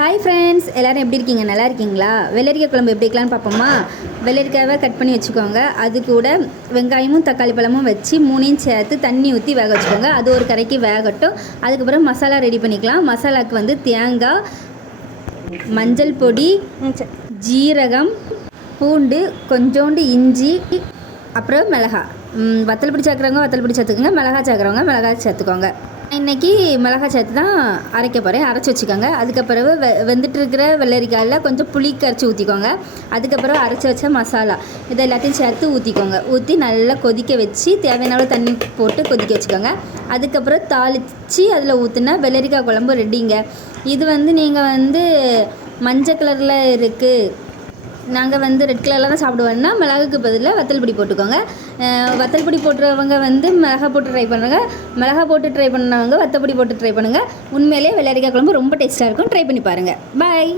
Hi friends, எல்லோரும் எப்படி இருக்கீங்க? நல்லா இருக்கீங்களா? வெள்ளரிக்காய் குழம்பு எப்படி இருக்கலான்னு பார்ப்போமா? வெள்ளரிக்காவை கட் பண்ணி வச்சுக்கோங்க. அது கூட வெங்காயமும் தக்காளி பழமும் வச்சு மூணையும் சேர்த்து தண்ணி ஊற்றி வேக வச்சுக்கோங்க. அது ஒரு கரைக்கு வேகட்டும். அதுக்கப்புறம் மசாலா ரெடி பண்ணிக்கலாம். மசாலாவுக்கு வந்து தேங்காய், மஞ்சள் பொடி, ஜீரகம், பூண்டு, கொஞ்சோண்டு இஞ்சி, அப்புறம் மிளகாய். வத்தல் பொடி சேர்க்குறவங்க வத்தல் பொடி சேர்த்துக்கோங்க, மிளகாய் சேர்க்குறவங்க மிளகாய் சேர்த்துக்கோங்க. இன்றைக்கி மிளகாய் சேர்த்து தான் அரைக்க போகிறேன். அரைச்சி வச்சுக்கோங்க. அதுக்கப்புறம் வெந்துட்டு இருக்கிற வெள்ளரிக்காயில் கொஞ்சம் புளி கரைச்சி ஊற்றிக்கோங்க. அதுக்கப்புறம் அரைச்சி வச்ச மசாலா இதை எல்லாத்தையும் சேர்த்து ஊற்றிக்கோங்க. ஊற்றி நல்லா கொதிக்க வச்சு தேவையான அளவு தண்ணி போட்டு கொதிக்க வச்சுக்கோங்க. அதுக்கப்புறம் தாளித்து அதில் ஊற்றினா வெள்ளரிக்காய் குழம்பு ரெடிங்க. இது வந்து நீங்கள் மஞ்சள் கலரில் இருக்குது, நாங்கள் ரெட் கலரில் தான் சாப்பிடுவோம்னா மிளகுக்கு பதிலாக வத்தல் பொடி போட்டுக்கோங்க. வத்தல் பொடி போட்டுறவங்க மிளகாய் போட்டு ட்ரை பண்ணுறாங்க, மிளகாய் போட்டு ட்ரை பண்ணவங்க வத்தல் பொடி போட்டு ட்ரை பண்ணுங்கள். உண்மையிலே வெள்ளரிக்காய் குழம்பு ரொம்ப டேஸ்ட்டாக இருக்கும். ட்ரை பண்ணி பாருங்கள். பாய்.